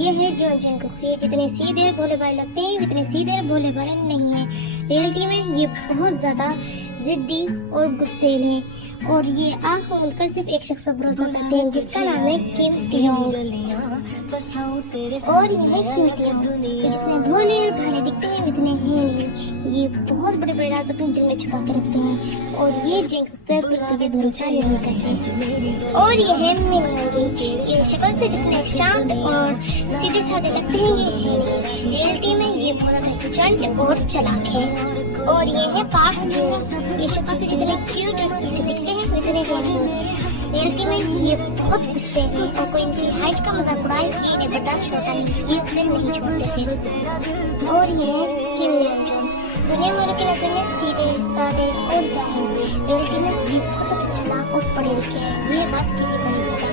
ये है जो जिंगकुक। ये जितने सीधे भोले भाले लगते हैं इतने सीधे भोले भाले नहीं है। रियलिटी में ये बहुत ज्यादा जिद्दी और गुस्सेल हैं और ये आंख मूंद कर सिर्फ एक शख्स पर भरोसा करते हैं जिसका नाम है किम तियोंग। और ये किम तियोंग इतने भोले और भाले दिखते हैं इतने हैं नहीं। ये बहुत बड़े बड़े राज अपने दिल में छुपा के रखते हैं और ये जिंगकुक पर बिल्कुल भी भरोसा नहीं करते। और ये है मिनी। ये शक्ल से जितने शांत और सीधे साधे लगते हैं ये है नहीं। रियलिटी में ये बहुत ज्यादा चंट और चालाक है। और ये है पार्क जून। ये शक्ल से जितने क्यूट और स्वीट दिखते हैं इतने हैं नहीं। रियलिटी में ये बहुत गुस्से हैं और कोई इनकी हाइट का मजाक उड़ाए ये इन्हें बर्दाश्त होता नहीं। ये उसे नहीं छोड़ते फिर। और ये है किम नमजून। दुनिया वालों की नजर में सीधे सादे और जाहिल। रियलिटी में ये बहुत ज्यादा चालाक और पढ़े लिखे हैं। ये बात किसी को नहीं पता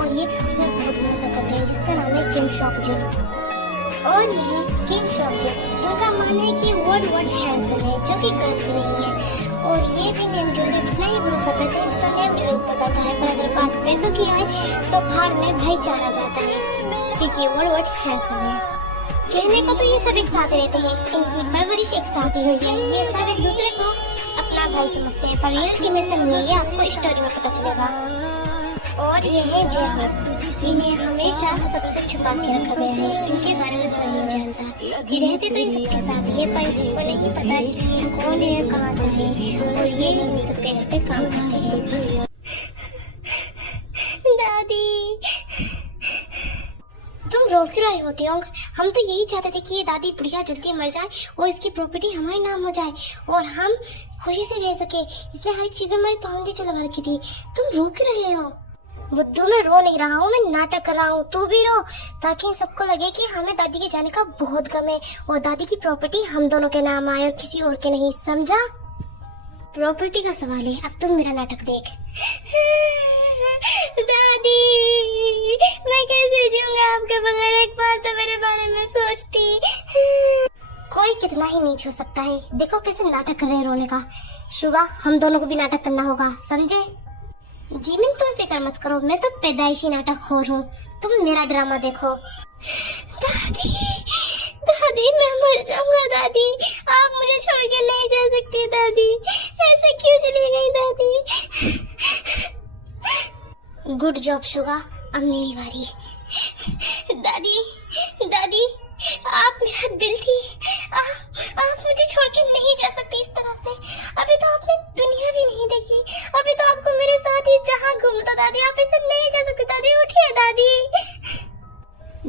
और ये एक शख्स पर बहुत भरोसा करते हैं जिसका नाम है किम शॉकजिन। और ये किम शॉकजिन उनका मानना है कि वर्ड हैंडसम है जो कि गलत भी नहीं है। और ये भी नेमजून पर इतना ही भरोसा करते हैं जितना नेमजून पर करता है। पर अगर बात पैसों की आए तो भाड़ में भाईचारा जाता है क्योंकि वर्ड हैंडसम है। कहने को तो ये सब एक साथ रहते हैं, इनकी परवरिश एक साथ ही हुई है। ये सब एक दूसरे को अपना भाई समझते हैं पर रियलिटी में ऐसा नहीं है। ये आपको स्टोरी में पता चलेगा। और ये है जेहोंग। इन्हें हमेशा सबसे छुपा के रखा गया है। इनके बारे में कोई नहीं जानता। ये रहते तो इन सबके साथ ये पर इनको नहीं पता कि ये कौन है कहाँ से है और ये इन सबके घर पे काम करते हैं। दादी तुम रो क्यों रही होती होंगे? हम तो यही चाहते थे कि ये दादी बुढ़िया जल्दी मर जाए और इसकी प्रॉपर्टी हमारे नाम हो जाए और हम खुशी से रह सके। इसलिए हर एक चीज में हमारी पाबंदी जो लगा रखी थी। तुम रो क्यों रहे हो? बुद्धू मैं रो नहीं रहा हूँ, मैं नाटक कर रहा हूँ। तू भी रो ताकि सबको लगे कि हमें दादी के जाने का बहुत गम है और दादी की प्रॉपर्टी हम दोनों के नाम आए और किसी और के नहीं। समझा? प्रॉपर्टी का सवाल है। अब तुम मेरा नाटक देख। दादी मैं कैसे जीऊंगा आपके बगैर? एक बार तो मेरे बारे में सोचती। कोई कितना ही नहीं छू सकता है। देखो कैसे नाटक कर रहे हैं रोने का। शुगा हम दोनों को भी नाटक करना होगा, समझे? जीमिन तुम फिक्र मत करो, मैं तो पैदाइशी नाटक खोर हूँ। तुम मेरा ड्रामा देखो। दादी दादी मैं मर जाऊंगा। दादी आप मुझे छोड़ के नहीं जा सकती। दादी ऐसे क्यों चली गई? दादी गुड जॉब शुगा, अब मेरी बारी। दादी दादी आप मेरा दिल थी। आप मुझे छोड़ के नहीं जा सकती इस तरह से। अभी तो आपने दुनिया भी नहीं देखी। अभी तो आपको मेरे साथ ही जहाँ घूमता। दादी आप ऐसे नहीं जा सकती। दादी उठिए दादी।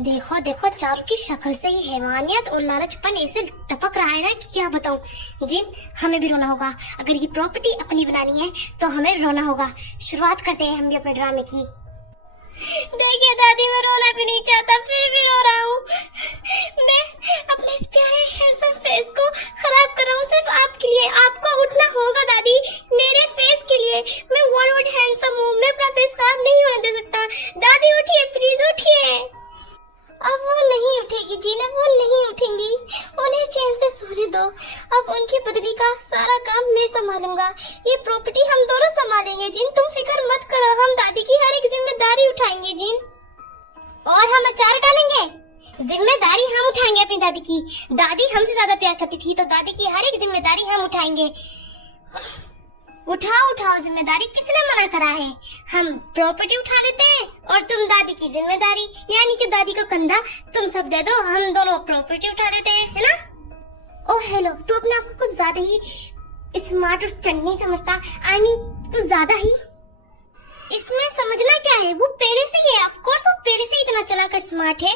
देखो देखो चारों की शक्ल से ही हैवानियत और लालचपन ऐसे टपक रहा है ना कि क्या बताऊं। जिन हमें भी रोना होगा। अगर ये प्रॉपर्टी अपनी बनानी है तो हमें रोना होगा। शुरुआत करते हैं हम भी अपने ड्रामे की। देखिए दादी मैं रोना भी नहीं चाहता फिर भी रो रहा हूँ। मैं अपने इस प्यारे हैंडसम फेस को खराब कर रहा हूँ सिर्फ आपके लिए। आपको उठना होगा दादी मेरे फेस के लिए। मैं वर्ड हैंडसम हूँ, मैं अपना फेस खराब नहीं होने दे सकता। दादी उठिए प्लीज उठिए। अब वो नहीं उठेगी जीना, वो नहीं उठेंगी। उन्हें चैन से सोने दो। अब उनकी बदली का सारा काम मैं संभालूंगा। ये प्रॉपर्टी हम दोनों संभालेंगे जिन, तुम फिक्र मत करो। हम दादी की हर एक जिम्मेदारी उठाएंगे जिन। और हम अचार डालेंगे। जिम्मेदारी हम उठाएंगे अपनी दादी की। दादी हमसे ज्यादा प्यार करती थी तो दादी की हर एक जिम्मेदारी हम उठाएंगे। उठाओ उठाओ जिम्मेदारी, किसने मना करा है? हम प्रॉपर्टी उठा लेते हैं और तुम दादी की जिम्मेदारी, यानी कि दादी का कंधा तुम सब दे दो। हम दोनों प्रॉपर्टी उठा लेते हैं, है ना? ओह हेलो, तू अपने आप को कुछ ज्यादा ही स्मार्ट और चंडनी समझता। आई मीन कुछ ज्यादा ही। इसमें समझना क्या है, वो पहले से ही है। ऑफ कोर्स वो पहले से इतना चलाकर स्मार्ट है।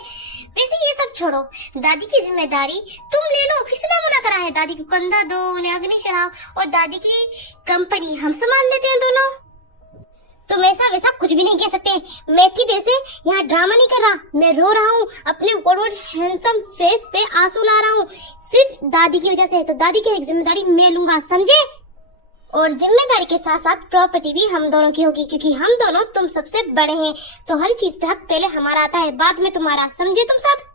वैसे ये सब छोड़ो, दादी की जिम्मेदारी तुम ले लो। किसने मना करा है? दादी को कंधा दो, उन्हें अग्नि चढ़ाओ और दादी की कंपनी हम संभाल लेते हैं दोनों। तुम ऐसा वैसा कुछ भी नहीं कह सकते। मैं इतनी देर से यहाँ ड्रामा नहीं कर रहा, मैं रो रहा हूँ। अपने बड़े हैंडसम फेस पे आंसू ला रहा हूँ सिर्फ दादी की वजह से। तो दादी की एक जिम्मेदारी मैं लूंगा, समझे? और जिम्मेदारी के साथ साथ प्रॉपर्टी भी हम दोनों की होगी क्योंकि हम दोनों तुम सबसे बड़े हैं। तो हर चीज पे हक पहले हमारा आता है, बाद में तुम्हारा, समझे तुम सब?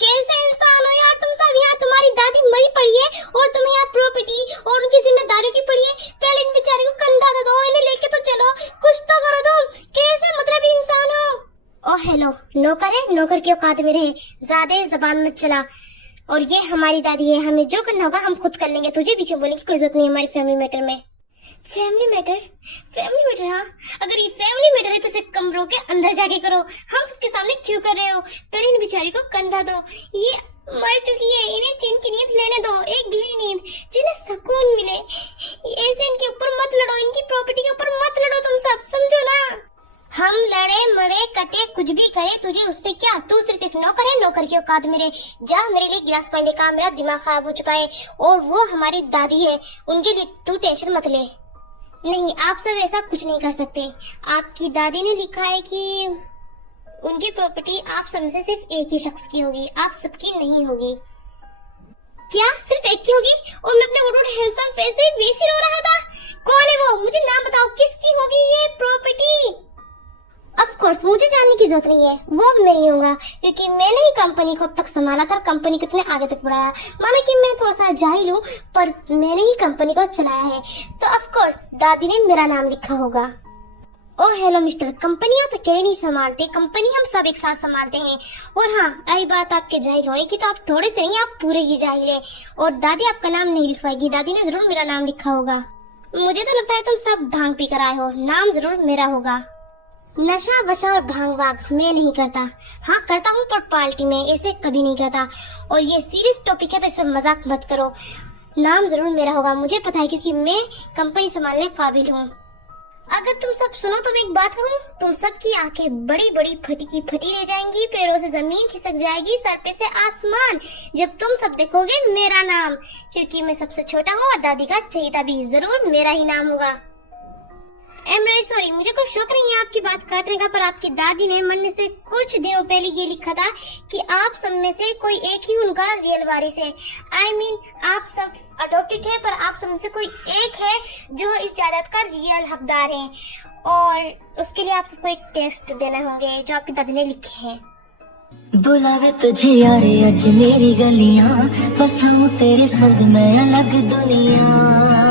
कैसे इंसान हो यार तुम सब? यहाँ तुम्हारी दादी मरी पड़ी है और तुम्हें यहाँ प्रॉपर्टी और उनकी जिम्मेदारियों की पड़ी है। पहले इन बेचारे को कंधा दे दो, इन्हें लेके तो चलो, कुछ तो करो तुम। कैसे मतलब इंसान हो? ओ हेलो, नौकर है, नौकर की औकात में रहे, ज्यादा जबान मत चला। और ये हमारी दादी है, हमें जो करना होगा हम खुद कर लेंगे, तुझे पीछे बोलने की कोई जरूरत नहीं हमारी फैमिली मैटर में। Family matter? Family matter? हाँ, अगर ये फैमिली मैटर है तो इसे कमरों के अंदर जाके करो, हम सबके सामने क्यों कर रहे हो? पहले इन बेचारी को कंधा दो, ये मर चुकी है, इन्हें चैन की नींद लेने दो, एक गहरी नींद जिन्हें सुकून मिले। ऐसे इनके ऊपर मत लड़ो, इनकी प्रॉपर्टी के ऊपर मत लड़ो, तुम सब समझो ना। हम लड़े मरे कटे कुछ भी करे, तुझे उससे क्या? तू सिर्फ एक नौकर है, नौकर की औकात में रहे। जा, मेरे लिए गिलास पानी का, मेरा दिमाग खराब हो चुका है। और वो हमारी दादी है, उनके लिए तू टेंशन मत ले। नहीं, आप सब ऐसा कुछ नहीं कर सकते। आपकी दादी ने लिखा है कि उनकी प्रॉपर्टी आप सब में से सिर्फ एक ही शख्स की होगी, आप सबकी नहीं होगी। क्या सिर्फ एक की होगी? और मैं अपने ओडोड हैंडसम फेस से वैसे रो रहा था। कौन है वो? मुझे नाम बताओ, किसकी होगी ये प्रॉपर्टी? ऑफ कोर्स मुझे जानने की जरूरत नहीं है, वो अब मैं ही होगा, क्योंकि मैंने ही कंपनी को अब तक संभाला था, कंपनी को इतने आगे तक बढ़ाया। माना कि मैं थोड़ा सा जाहिल हूँ, पर मैंने ही कंपनी को चलाया है, तो ऑफ कोर्स दादी ने मेरा नाम लिखा होगा। ओह हेलो मिस्टर, कंपनी आप अकेले नहीं संभालते, कंपनी हम सब एक साथ संभालते हैं। और हाँ, आई बात आपके जाहिल होने की, तो आप थोड़े से नहीं, आप पूरे ही जाहिल है। और दादी आपका नाम नहीं लिखवाएगी, दादी ने जरूर मेरा नाम लिखा होगा। मुझे तो लगता है तुम सब भांग पी कर आए हो, नाम जरूर मेरा होगा। नशा वशा और भांग वाग मैं नहीं करता। हाँ करता हूँ, पर पार्टी में ऐसे कभी नहीं करता। और ये सीरियस टॉपिक है तो इस पर मजाक मत करो। नाम जरूर मेरा होगा, मुझे पता है, क्योंकि मैं कंपनी संभालने काबिल हूँ। अगर तुम सब सुनो तो मैं एक बात कहूँ, तुम सबकी आंखें बड़ी बड़ी फटी की फटी रह जाएंगी, पैरों से जमीन खिसक जाएगी, सर पे से आसमान, जब तुम सब देखोगे मेरा नाम, क्योंकि मैं सबसे छोटा हूँ और दादी का चहेता भी, जरूर मेरा ही नाम होगा। I'm really sorry, मुझे कोई शौक नहीं है आपकी बात काटने का, पर आपकी दादी ने मन से कुछ दिनों पहले ये लिखा था कि आप सब में से कोई एक ही उनका रियल वारिस है। I mean, आप सब अडॉप्टेड है, पर आप सब में से कोई एक है जो इस जायदाद का रियल हकदार है। और उसके लिए आप सबको एक टेस्ट देने होंगे जो आपकी दादी ने लिखे हैं। बुलावे तुझे यारे अज मेरी गलियां, बसाऊं तेरे संग मैं अलग दुनिया।